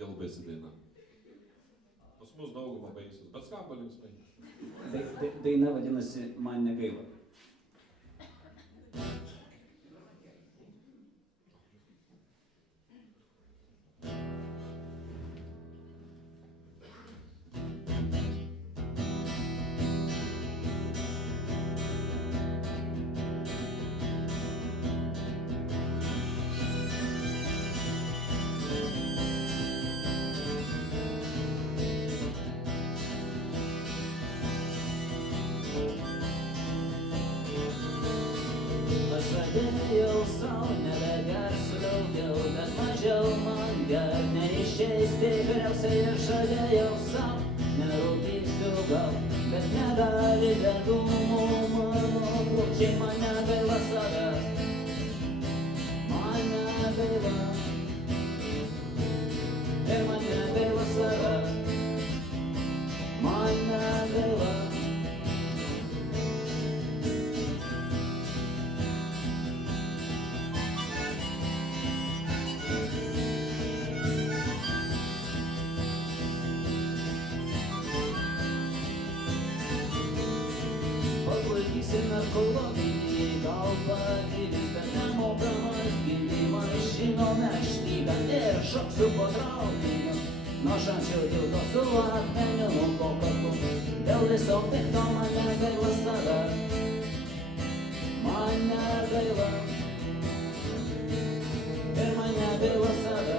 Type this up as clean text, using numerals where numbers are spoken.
vėl baisi daina. Pas mus dauguma baisus, bet skamba linksmai. Daina vadinasi Man negaila. Pažadėjau sau, nebegersiu daugiau, bet mažiau man ger, neišeis tikriausiai ir žadėjau sau, nerūkysiu gal, bet negali degumo mano plaučiai, man negaila savęs, man negaila, ir man negaila savęs, man negaila. Paklaikysim ekologinį, gal patyrys, bet nemokamas gydymas, žinome štygą ir šoksiu po traukiniu, nuo šančio tilto su akmeniu lunko kartu, dėl viso pikto man negaila savęs, man negaila, ir man negaila savęs.